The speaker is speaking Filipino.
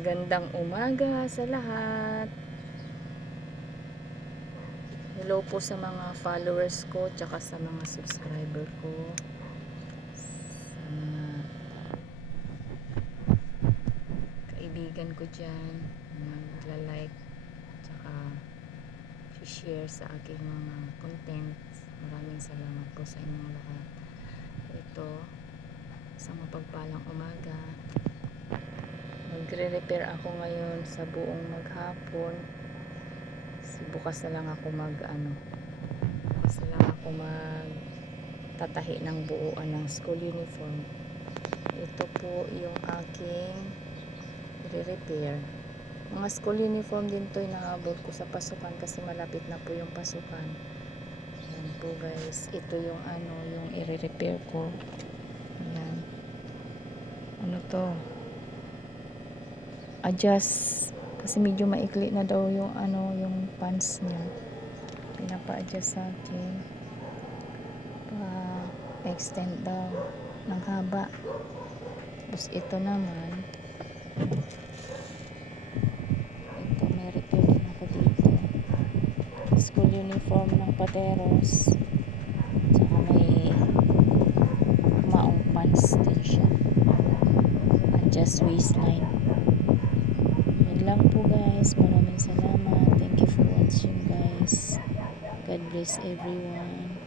Magandang umaga sa lahat. Hello po sa mga followers ko tsaka sa mga subscriber ko. Sa mga kaibigan ko dyan nagla-like tsaka share sa aking mga content. Maraming salamat po sa inyong lahat. Ito, sa mapagpalang umaga. Magre-repair ako ngayon sa buong maghapon. Bukas na lang ako tatahi ng buuan ng school uniform. Ito po yung aking re-repair. Mga school uniform din to, inahabol ko sa pasukan kasi malapit na po yung pasukan. Ayan po guys, ito yung yung i-repair ko. Ayan. Ano to? Adjust kasi medyo maikli na daw yung yung pants niya. Pinapa-adjust sa akin. Pa-extend daw ng haba. Tapos ito naman, ito may repair din ako dito. School uniform ng Pateros. Tsaka may maong pants din siya. Adjust waistline. Yun lang po guys. Maraming salamat. Thank you for watching guys. God bless everyone.